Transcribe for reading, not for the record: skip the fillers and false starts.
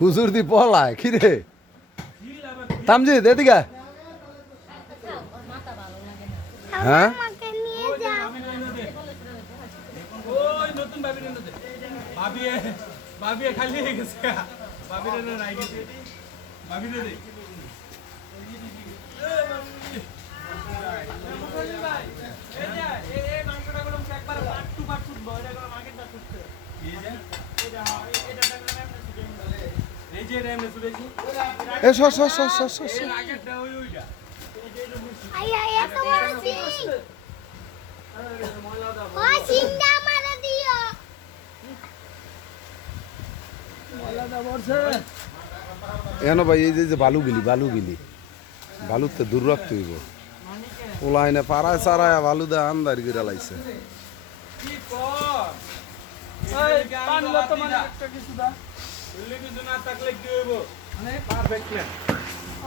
হুজুর দি পলায় কি রে তামজিদ এদিকে হ্যাঁ খালি হয়ে গেছে নাই গেছে এনো ভাই এই যে বালুগিলি বালুতে দূর রাখতে হইব ওলাই না পাড়ায় চারায় বালু দা আন্দার গিরা লাইছে পারফেক্ট